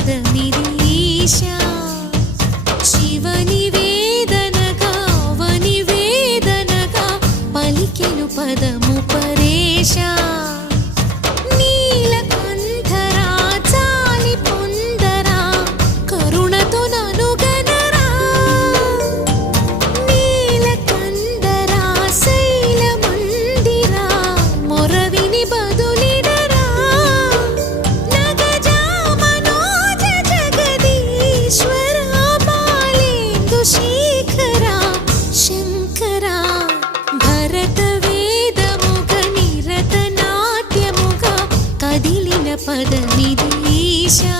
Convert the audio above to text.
పదమిది ఈశా శివని వేదనగా అవని వేదనగా పలికెను పదము పరేశా నీలకంఠరా చాలి పొందరా కరుణతో ననుగనరా నీలకంఠరా శైల మందిరా మొరవిని బదులిడరా నగజా మనోజ జగదీశ్వరా బాలేందు శేఖరా శంకరా భరత వేదముగ నిరత నాట్యముగా కదిలిన పదమిది ఈశా